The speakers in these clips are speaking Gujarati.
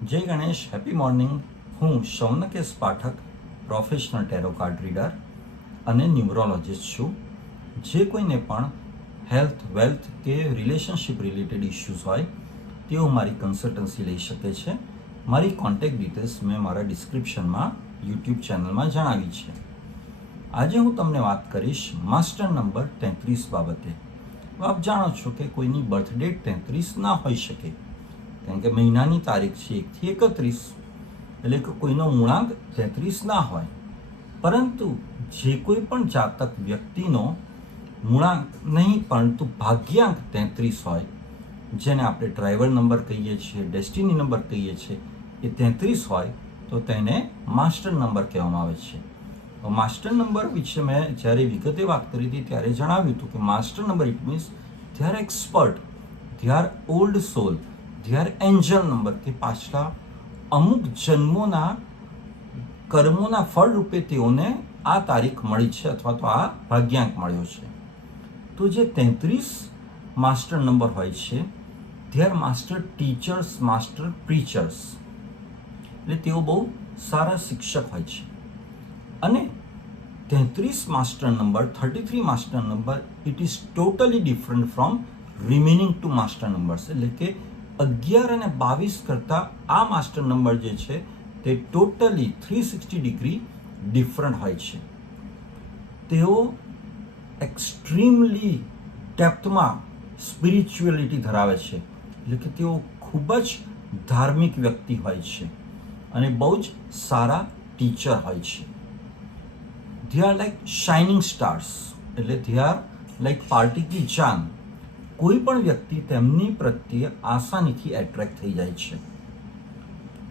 જય ગણેશ, હેપી મોર્નિંગ. હું Shaunakesh Pathak, professional tarot card reader અને ન્યુમરોલોજિસ્ટ છું. જે કોઈને પણ હેલ્થ, વેલ્થ કે રિલેશનશિપ રિલેટેડ ઇશ્યુઝ હોય તેઓ મારી કન્સલ્ટન્સી લઈ શકે છે. મારી કોન્ટેક્ટ ડિટેલ્સ મેં મારા ડિસ્ક્રિપ્શનમાં યુટ્યુબ ચેનલમાં જણાવી છે. આજે હું તમને વાત કરીશ માસ્ટર નંબર 33 બાબતે. આપ જાણો છો કે કોઈની બર્થ ડેટ 33 ના હોઈ શકે, કારણ કે મહિનાની તારીખ છે 1 થી 31, એટલે કે કોઈનો મૂળાંક 33 ના હોય. પરંતુ જે કોઈ પણ જાતક વ્યક્તિનો મૂળાંક નહીં પરંતુ ભાગ્યાંક 33 હોય, જેને આપણે ડ્રાઈવર નંબર કહીએ છીએ, ડેસ્ટિની નંબર કહીએ છીએ, એ 33 હોય તો તેને માસ્ટર નંબર કહેવામાં આવે છે. માસ્ટર નંબર વિશે મેં જ્યારે વિગતે વાત કરી હતી ત્યારે જણાવ્યું હતું કે master number it means they are expert, they are old soul, they are angel number, કે પાછલા અમુક જન્મોના કર્મોના ફળ રૂપે તેઓને આ તારીખ મળી છે અથવા તો આ ભાગ્યાંક મળ્યો છે. તો જે 33 માસ્ટર નંબર હોય છે, they are master teachers, master preachers, એટલે તેઓ બહુ સારા શિક્ષક હોય છે. અને 33 master number, 33 master number, it is totally different from remaining two master numbers. એટલે કે 11 અને 22 કરતાં આ માસ્ટર નંબર જે છે તે ટોટલી 360 ડિગ્રી ડિફરન્ટ હોય છે. તેઓ એક્સ્ટ્રીમલી ડેપ્થમાં સ્પિરિચ્યુઅલિટી ધરાવે છે, એટલે કે તેઓ ખૂબ જ ધાર્મિક વ્યક્તિ હોય છે અને બહુ જ સારા ટીચર હોય છે. They are like shining stars, એટલે ધે આર લાઈક પાર્ટી કી જાન. કોઈ પણ વ્યક્તિ તેમની પ્રત્યે આસાનીથી એટ્રેક્ટ થઈ જાય છે.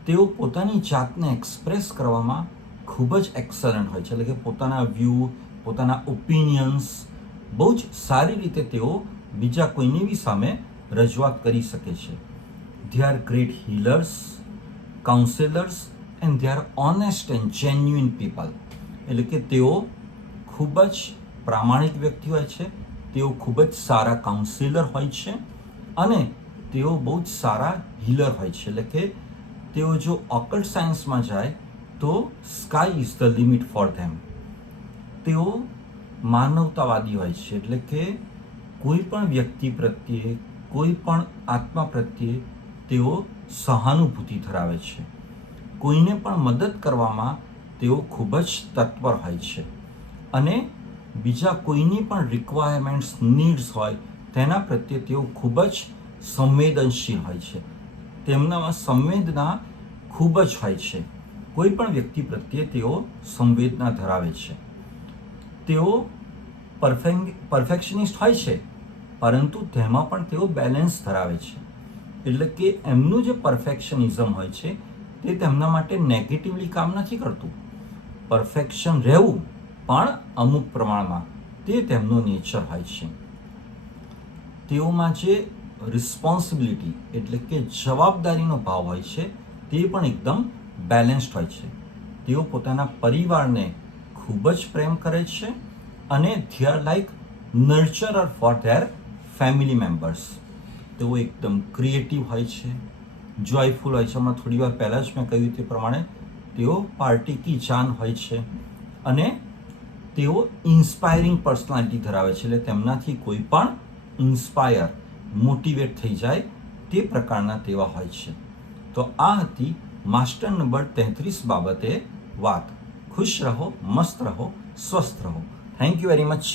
તેઓ પોતાની જાતને એક્સપ્રેસ કરવામાં ખૂબ જ એક્સલન્ટ હોય છે, એટલે કે પોતાના વ્યૂ, પોતાના ઓપિનિયન્સ બહુ જ સારી રીતે તેઓ બીજા કોઈની બી સામે રજૂઆત કરી શકે છે. They are great healers, counsellors and they are honest and genuine people. એટલે કે તેઓ ખૂબ જ પ્રામાણિક વ્યક્તિ હોય છે, તેઓ ખૂબ જ સારા કાઉન્સિલર હોય છે અને તેઓ બહુ જ સારા હીલર હોય છે. એટલે કે તેઓ જો ઓકલ્ટ સાયન્સમાં જાય તો sky is the limit for them. તેઓ માનવતાવાદી હોય છે, એટલે કે કોઈ પણ વ્યક્તિ પ્રત્યે, કોઈ પણ આત્મા પ્રત્યે તેઓ સહાનુભૂતિ ધરાવે છે. કોઈને પણ મદદ કરવામાં તેઓ ખૂબ જ તત્પર હોય છે અને બીજા કોઈની પણ રિક્વાયરમેન્ટ્સ, નીડ્સ હોય તેના પ્રત્યે તેઓ ખૂબ જ સંવેદનશીલ હોય છે. તેમનામાં સંવેદના ખૂબ જ હોય છે. કોઈ પણ વ્યક્તિ પ્રત્યે તેઓ સંવેદના ધરાવે છે. તેઓ પરફેક્શનિસ્ટ હોય છે, પરંતુ તેમાં પણ તેઓ બેલેન્સ ધરાવે છે. એટલે કે એમનું જે પરફેક્શનિઝમ હોય છે તે તેમના માટે નેગેટિવલી કામ નથી કરતું. પરફેક્શન રહેવું પણ અમુક પ્રમાણમાં તે તેમનો નેચર હોય છે. તેઓમાં જે રિસ્પોન્સિબિલિટી એટલે કે જવાબદારીનો ભાવ હોય છે તે પણ એકદમ બેલેન્સ્ડ હોય છે. તેઓ પોતાના પરિવારને ખૂબ જ પ્રેમ કરે છે અને they are like nurturer for their family members. તેઓ એકદમ ક્રિએટિવ હોય છે, જોયફુલ હોય છે. હમણાં થોડી વાર પહેલાં જ મેં કહ્યું તે પ્રમાણે તેઓ પાર્ટી કી જાન હોય છે અને તેઓ ઇન્સ્પાયરિંગ પર્સનાલિટી ધરાવે છે. એટલે તેમનાથી કોઈ પણ ઇન્સ્પાયર, મોટિવેટ થઈ જાય તે પ્રકારના તેવા હોય છે. તો આ હતી માસ્ટર નંબર 33 બાબતે વાત. ખુશ રહો, મસ્ત રહો, સ્વસ્થ રહો. Thank you very much.